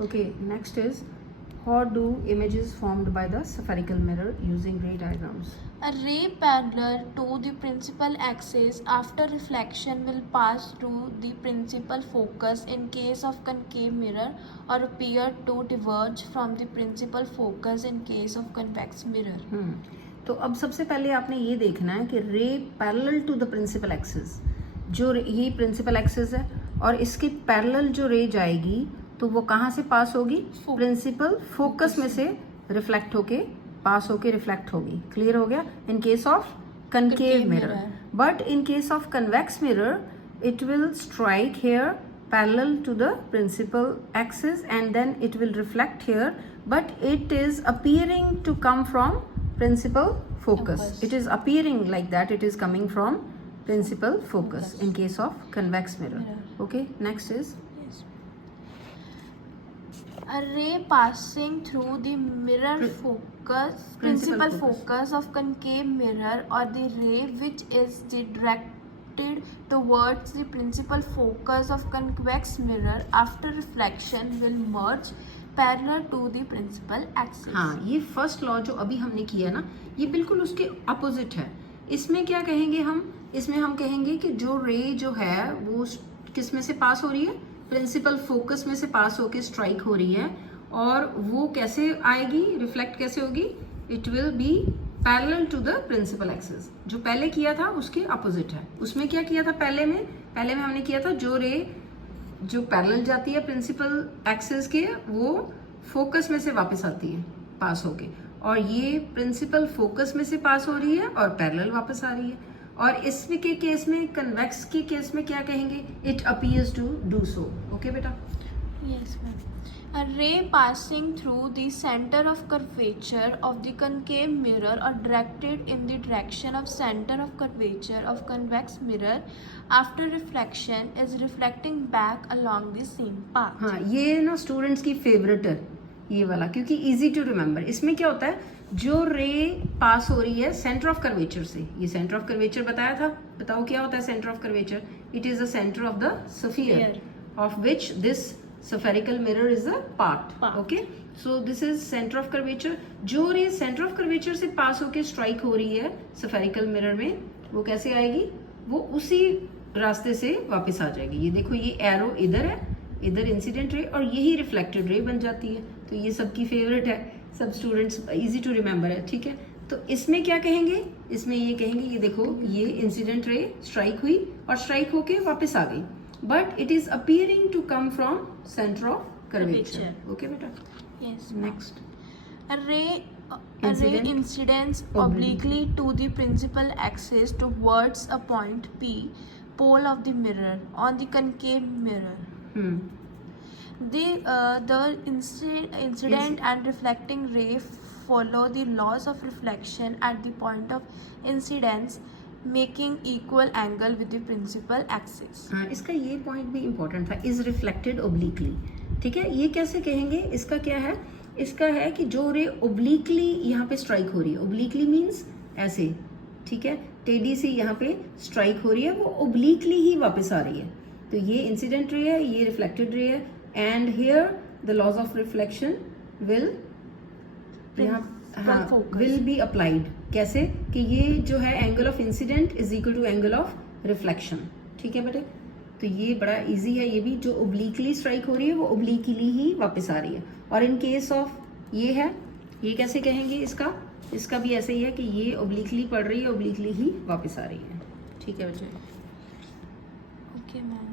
Okay, next is how do images formed by the spherical mirror using ray diagrams? A ray parallel to the principal axis after reflection will pass through the principal focus in case of concave mirror or appear to diverge from the principal focus in case of convex mirror. तो अब सबसे पहले आपने ये देखना है कि ray parallel to the principal axis, जो ये प्रिंसिपल एक्सिस है और इसके पैरेलल जो रे जाएगी तो वो कहाँ से पास होगी? प्रिंसिपल फोकस में से रिफ्लेक्ट होके पास होके रिफ्लेक्ट होगी. क्लियर हो गया? In case of concave mirror. But in case of convex mirror, it will strike here parallel to the principal axis and then it will reflect here, but it is appearing to come from principal focus. It is appearing like that it is coming from principal focus in case of convex mirror. Okay, next is a ray passing through the mirror principal focus of concave mirror or the ray which is directed towards the principal focus of convex mirror after reflection will merge parallel to the principal axis. हाँ, ये first law जो अभी हमने किया ना, ये बिल्कुल उसके अपोजिट है. इसमें क्या कहेंगे हम? इसमें हम कहेंगे कि जो रे जो है वो किस में से पास हो रही है? प्रिंसिपल फोकस में से पास होके स्ट्राइक हो रही है और वो कैसे आएगी, रिफ्लेक्ट कैसे होगी? It will be parallel to the principal axis. जो पहले किया था उसके अपोजिट है. उसमें क्या किया था? पहले में हमने किया था जो रे जो पैरेलल जाती है प्रिंसिपल एक्सिस के वो फोकस में से वापस आती है पास होके, और ये प्रिंसिपल फोकस में से पास हो रही है और पैरेलल वापस आ रही है. और इसमें के केस में, कन्वेक्स के केस में क्या कहेंगे? It appears to do so. Okay बेटा? Yes, ma'am. A ray passing through the center of curvature of the concave mirror or directed in the direction of center of curvature of convex mirror after reflection is reflecting back along the same path. हाँ, ये ना students की favourite है ये वाला, क्योंकि easy to remember. इसमें क्या होता है? जो रे पास हो रही है सेंटर ऑफ कर्वेचर से, ये सेंटर ऑफ कर्वेचर बताया था. बताओ क्या होता है centre of curvature? It is the centre of the sphere of which this spherical mirror is a part. Okay, so this is center of curvature. जो रे सेंटर ऑफ कर्वेचर से पास होके स्ट्राइक हो रही है spherical mirror में, वो कैसे आएगी? वो उसी रास्ते से वापस आ जाएगी. ये देखो, ये एरो इधर है, इधर इंसिडेंट रे और यही रिफ्लेक्टेड रे बन जाती है. तो ये सबकी फेवरेट है, सब स्टूडेंट्स इजी टू रिमेम्बर है. ठीक है, तो इसमें क्या कहेंगे? इसमें ये कहेंगे, ये देखो, ये इंसिडेंट रे स्ट्राइक हुई और स्ट्राइक होके वापस आ गई, but it is appearing to come from center of curvature. Okay beta? Yes. Next. A ray incidents obliquely to the principal axis towards a point P, pole of the mirror on the concave mirror. The incident and reflecting ray follow the laws of reflection at the point of incidence, making equal angle with the principal axis. हाँ, इसका ये point भी important था, is reflected obliquely. ठीक है, ये कैसे कहेंगे? इसका क्या है? इसका है कि जो रे ओब्लिकली यहाँ पे स्ट्राइक हो रही है, ओब्लिकली मीन्स ऐसे, ठीक है, टेढ़ी सी यहाँ पे स्ट्राइक हो रही है, वो ओब्लिकली ही वापस आ रही है. तो ये इंसिडेंट रे है, ये रिफ्लेक्टेड रे है, and here the laws of reflection will will be applied. कैसे? कि ये जो है angle of incident is equal to angle of reflection. ठीक है बेटे? तो ये बड़ा इजी है. ये भी जो ओब्लिकली स्ट्राइक हो रही है वो ओब्लिकली ही वापस आ रही है. और इन केस ऑफ ये है, ये कैसे कहेंगे? इसका भी ऐसे ही है कि ये ओब्लिकली पड़ रही है, ओब्लिकली ही वापस आ रही है. ठीक है बच्चे? Okay, ma'am.